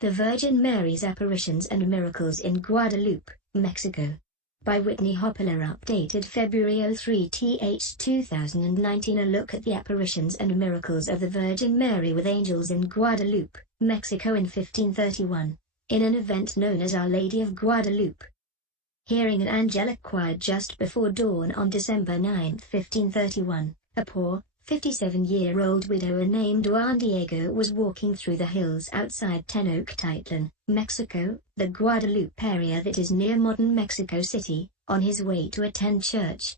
The Virgin Mary's Apparitions and Miracles in Guadalupe, Mexico. By Whitney Hoppeler, updated February 03, 2019. A look at the apparitions and miracles of the Virgin Mary with angels in Guadalupe, Mexico in 1531, in an event known as Our Lady of Guadalupe. Hearing an angelic choir just before dawn on December 9, 1531, a poor, 57-year-old widower named Juan Diego was walking through the hills outside Tenochtitlan, Mexico, the Guadalupe area that is near modern Mexico City, on his way to attend church.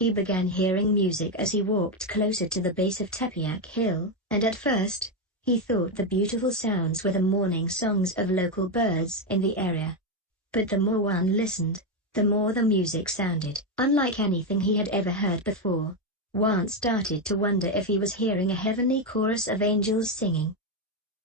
He began hearing music as he walked closer to the base of Tepeyac Hill, and at first, he thought the beautiful sounds were the morning songs of local birds in the area. But the more Juan listened, the more the music sounded unlike anything he had ever heard before. Juan started to wonder if he was hearing a heavenly chorus of angels singing.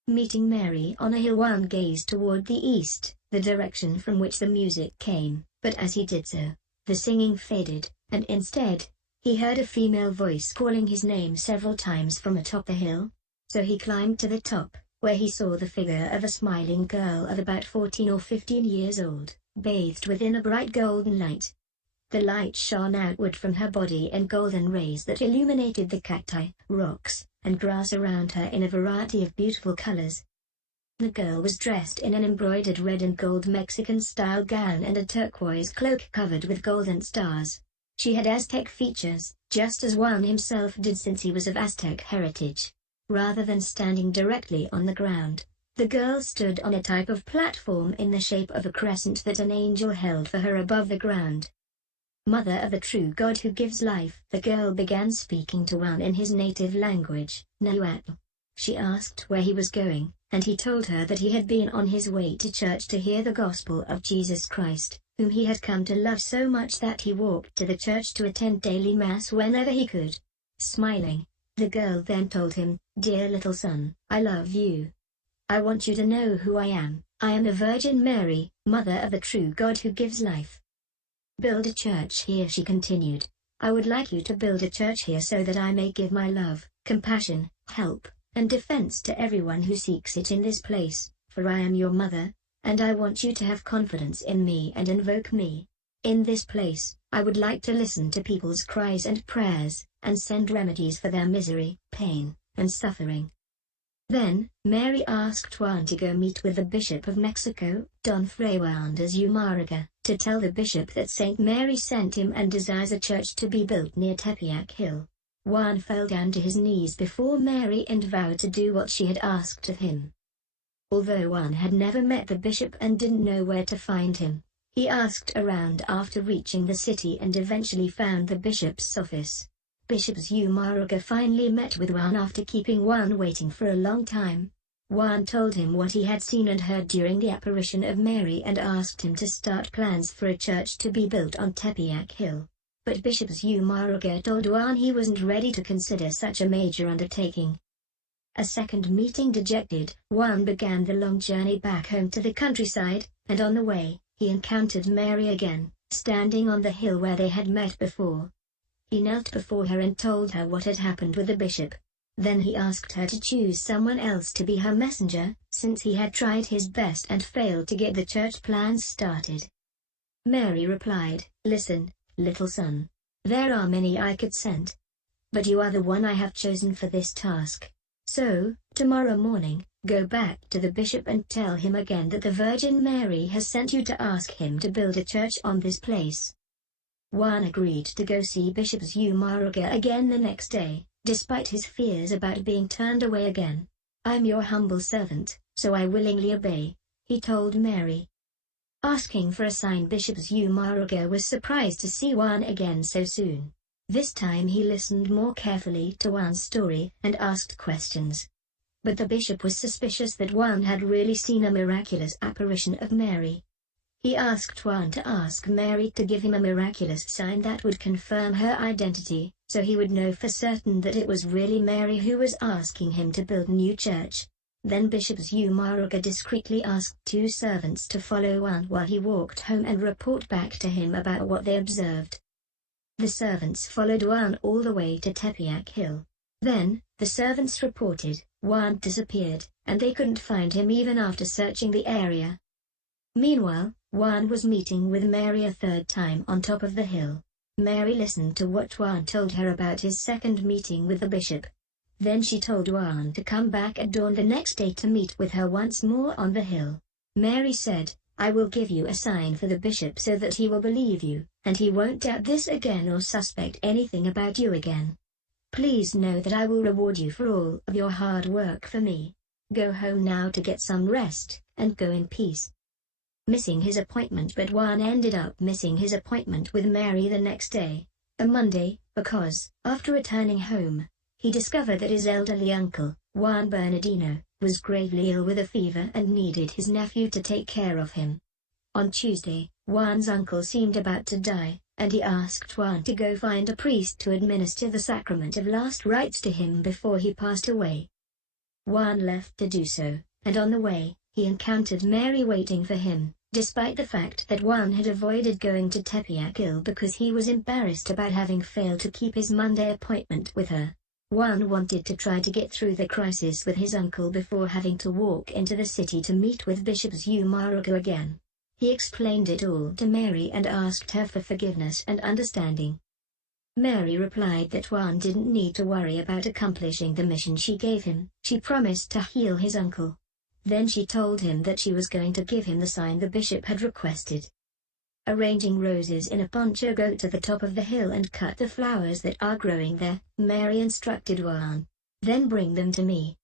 Meeting Mary on a hill, Juan gazed toward the east, the direction from which the music came, but as he did so, the singing faded, and instead, he heard a female voice calling his name several times from atop the hill. So he climbed to the top, where he saw the figure of a smiling girl of about 14 or 15 years old, bathed within a bright golden light. The light shone outward from her body in golden rays that illuminated the cacti, rocks, and grass around her in a variety of beautiful colors. The girl was dressed in an embroidered red and gold Mexican-style gown and a turquoise cloak covered with golden stars. She had Aztec features, just as Juan himself did since he was of Aztec heritage. Rather than standing directly on the ground, the girl stood on a type of platform in the shape of a crescent that an angel held for her above the ground. Mother of the true God who gives life, the girl began speaking to Juan in his native language, Nahuatl. She asked where he was going, and he told her that he had been on his way to church to hear the gospel of Jesus Christ, whom he had come to love so much that he walked to the church to attend daily mass whenever he could. Smiling, the girl then told him, "Dear little son, I love you. I want you to know who I am. I am the Virgin Mary, Mother of the true God who gives life. Build a church here," she continued. "I would like you to build a church here so that I may give my love, compassion, help, and defense to everyone who seeks it in this place, for I am your mother, and I want you to have confidence in me and invoke me. In this place, I would like to listen to people's cries and prayers, and send remedies for their misery, pain, and suffering." Then, Mary asked Juan to go meet with the Bishop of Mexico, Don Fray Juan de Zumárraga, to tell the bishop that Saint Mary sent him and desires a church to be built near Tepeyac Hill. Juan fell down to his knees before Mary and vowed to do what she had asked of him. Although Juan had never met the bishop and didn't know where to find him, he asked around after reaching the city and eventually found the bishop's office. Bishop Zumárraga finally met with Juan after keeping Juan waiting for a long time. Juan told him what he had seen and heard during the apparition of Mary and asked him to start plans for a church to be built on Tepeyac Hill. But Bishop Zumárraga told Juan he wasn't ready to consider such a major undertaking. A second meeting dejected, Juan began the long journey back home to the countryside, and on the way, he encountered Mary again, standing on the hill where they had met before. He knelt before her and told her what had happened with the bishop. Then he asked her to choose someone else to be her messenger, since he had tried his best and failed to get the church plans started. Mary replied, "Listen, little son. There are many I could send. But you are the one I have chosen for this task. So, tomorrow morning, go back to the bishop and tell him again that the Virgin Mary has sent you to ask him to build a church on this place." Juan agreed to go see Bishop Zumárraga again the next day, despite his fears about being turned away again. "I'm your humble servant, so I willingly obey," he told Mary. Asking for a sign, Bishop Zumárraga was surprised to see Juan again so soon. This time he listened more carefully to Juan's story and asked questions. But the bishop was suspicious that Juan had really seen a miraculous apparition of Mary. He asked Juan to ask Mary to give him a miraculous sign that would confirm her identity, so he would know for certain that it was really Mary who was asking him to build a new church. Then Bishop Zumárraga discreetly asked two servants to follow Juan while he walked home and report back to him about what they observed. The servants followed Juan all the way to Tepeyac Hill. Then, the servants reported, Juan disappeared, and they couldn't find him even after searching the area. Meanwhile, Juan was meeting with Mary a third time on top of the hill. Mary listened to what Juan told her about his second meeting with the bishop. Then she told Juan to come back at dawn the next day to meet with her once more on the hill. Mary said, "I will give you a sign for the bishop so that he will believe you, and he won't doubt this again or suspect anything about you again. Please know that I will reward you for all of your hard work for me. Go home now to get some rest, and go in peace." Missing his appointment, but Juan ended up missing his appointment with Mary the next day, a Monday, because, after returning home, he discovered that his elderly uncle, Juan Bernardino, was gravely ill with a fever and needed his nephew to take care of him. On Tuesday, Juan's uncle seemed about to die, and he asked Juan to go find a priest to administer the sacrament of last rites to him before he passed away. Juan left to do so, and on the way, he encountered Mary waiting for him, despite the fact that Juan had avoided going to Tepeyac Hill because he was embarrassed about having failed to keep his Monday appointment with her. Juan wanted to try to get through the crisis with his uncle before having to walk into the city to meet with Bishop Zumarraga again. He explained it all to Mary and asked her for forgiveness and understanding. Mary replied that Juan didn't need to worry about accomplishing the mission she gave him. She promised to heal his uncle. Then she told him that she was going to give him the sign the bishop had requested. Arranging roses in a poncho, go to the top of the hill and cut the flowers that are growing there, Mary instructed Juan. Then bring them to me.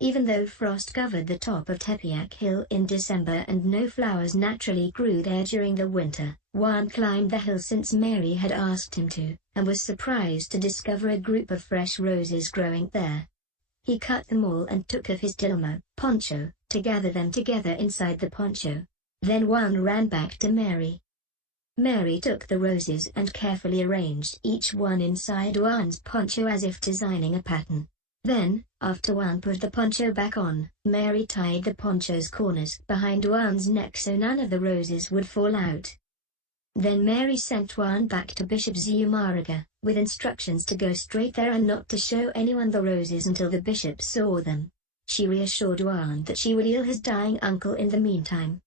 Even though frost covered the top of Tepeyac Hill in December and no flowers naturally grew there during the winter, Juan climbed the hill since Mary had asked him to, and was surprised to discover a group of fresh roses growing there. He cut them all and took off his tilma, poncho, to gather them together inside the poncho. Then Juan ran back to Mary. Mary took the roses and carefully arranged each one inside Juan's poncho as if designing a pattern. Then, after Juan put the poncho back on, Mary tied the poncho's corners behind Juan's neck so none of the roses would fall out. Then Mary sent Juan back to Bishop Zumarraga, with instructions to go straight there and not to show anyone the roses until the bishop saw them. She reassured Juan that she would heal his dying uncle in the meantime.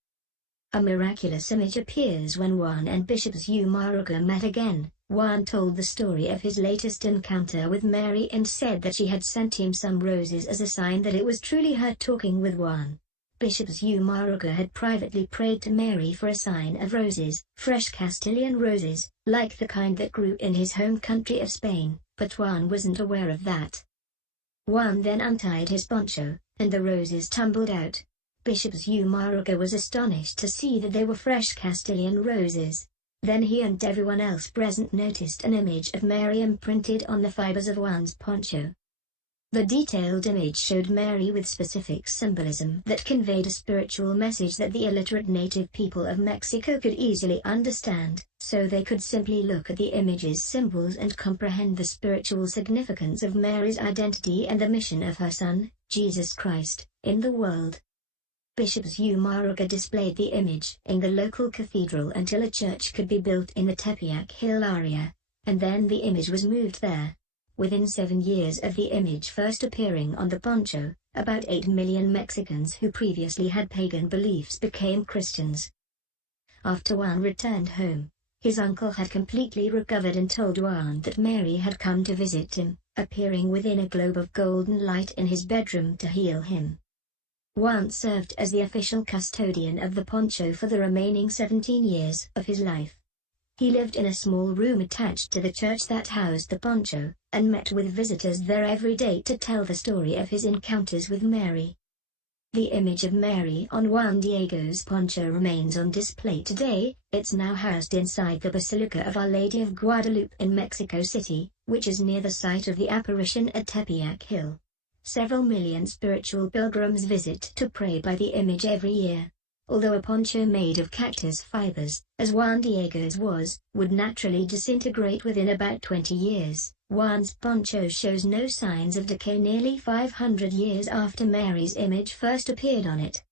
A miraculous image appears when Juan and Bishop Zumarraga met again. Juan told the story of his latest encounter with Mary and said that she had sent him some roses as a sign that it was truly her talking with Juan. Bishop Zumarraga had privately prayed to Mary for a sign of roses, fresh Castilian roses, like the kind that grew in his home country of Spain, but Juan wasn't aware of that. Juan then untied his poncho, and the roses tumbled out. Bishop Zumarraga was astonished to see that they were fresh Castilian roses. Then he and everyone else present noticed an image of Mary imprinted on the fibers of Juan's poncho. The detailed image showed Mary with specific symbolism that conveyed a spiritual message that the illiterate native people of Mexico could easily understand, so they could simply look at the image's symbols and comprehend the spiritual significance of Mary's identity and the mission of her Son, Jesus Christ, in the world. Bishop Zumarraga displayed the image in the local cathedral until a church could be built in the Tepeyac Hill area, and then the image was moved there. Within 7 years of the image first appearing on the poncho, about 8 million Mexicans who previously had pagan beliefs became Christians. After Juan returned home, his uncle had completely recovered and told Juan that Mary had come to visit him, appearing within a globe of golden light in his bedroom to heal him. Juan served as the official custodian of the poncho for the remaining 17 years of his life. He lived in a small room attached to the church that housed the poncho, and met with visitors there every day to tell the story of his encounters with Mary. The image of Mary on Juan Diego's poncho remains on display today. It's now housed inside the Basilica of Our Lady of Guadalupe in Mexico City, which is near the site of the apparition at Tepeyac Hill. Several million spiritual pilgrims visit to pray by the image every year. Although a poncho made of cactus fibers, as Juan Diego's was, would naturally disintegrate within about 20 years, Juan's poncho shows no signs of decay nearly 500 years after Mary's image first appeared on it.